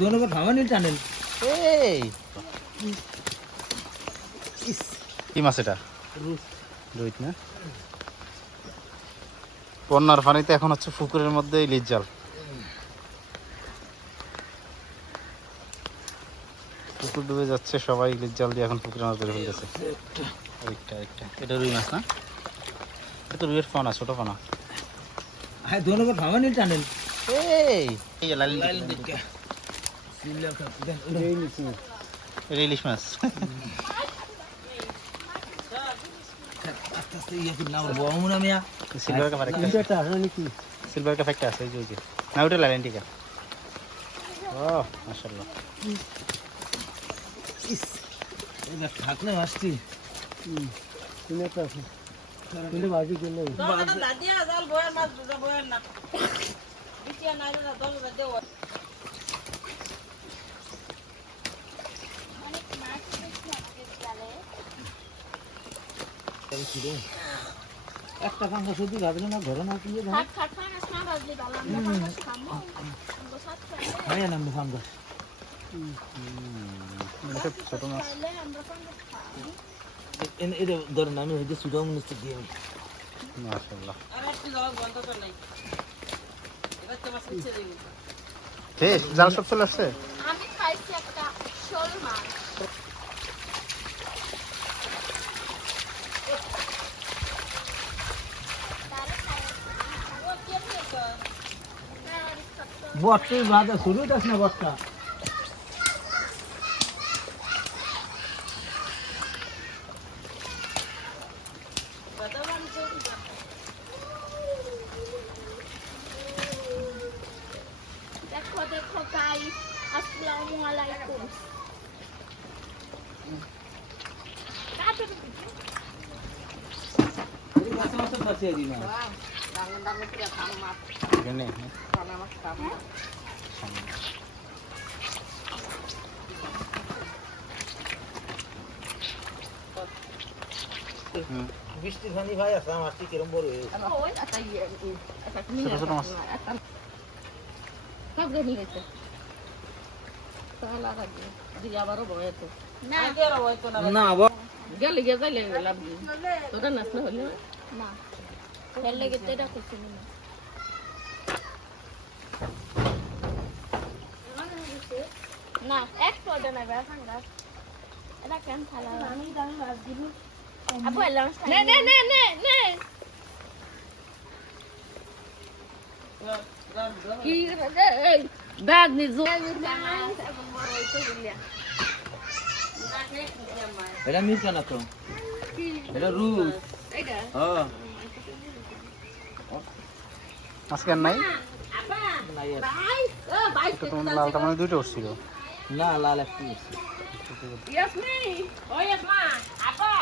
दोनों को खावा नहीं टानेन এই কি মাছ এটা? রুইত না? বন্যার পানিতে এখন হচ্ছে পুকুরের মধ্যে ইলিশ জাল। পুকুর ডুবে যাচ্ছে, সবাই ইলিশ জাল দিয়ে এখন পুকুরে মাছ ধরে ফেলতেছে। এটা রুই মাছ না? এটা তো রুইয়ের ফানা, ছোট ফানা। है दोनों को खावा नहीं टानेन এই লালিন ইলিশ মাছ। সিলভার কাপ সিলভার কাপ একটা আছে, ওই যে না, ওটা লালিন টিকা। ও মাশাআল্লাহ, ठाकने वास्ती একটা কাঙ্গা শুধু ভাবলে না ঘরে না দিয়ে ভাই না মুখাঙ্গা ছোট মাছ। এটা ধরেন আমি হয়তো সুদাম নিতে দিয়ে মাশাআল্লাহ, বেশ জাল সব চলে আসছে। আমি খাইছি একটা শোল মাছ বটে বাদে শুরু দাস না বটটা দেখো দেখো গাইস আসসালামু আলাইকুম এই মাছ মাছ পাঠিয়ে দিন এখানে বৃষ্টি পানি ভাই আছে আমার ঠিক এরকম বড় হয়েছে ছোট ছোট মাছ। না গেলে গেলে লাভ তোরা নাচ না হলে না ফেললে গেতে এটা কিছু না না এক পড়ে না ব্যাপার না এটা কেন খালা আমি মাছ দিব আবু এলাম নে নে নে নে নে কি এই ব্যাগ নি জো এটা মিস না তো এটা রুট হ্যাঁ মাছ কেন নাই? নাই আর ভাই ও ভাই এটা তোমার লালটা মানে দুইটা উঠছিল। না লাল একটু ইয়াসমি ও ইয়াসমা আপা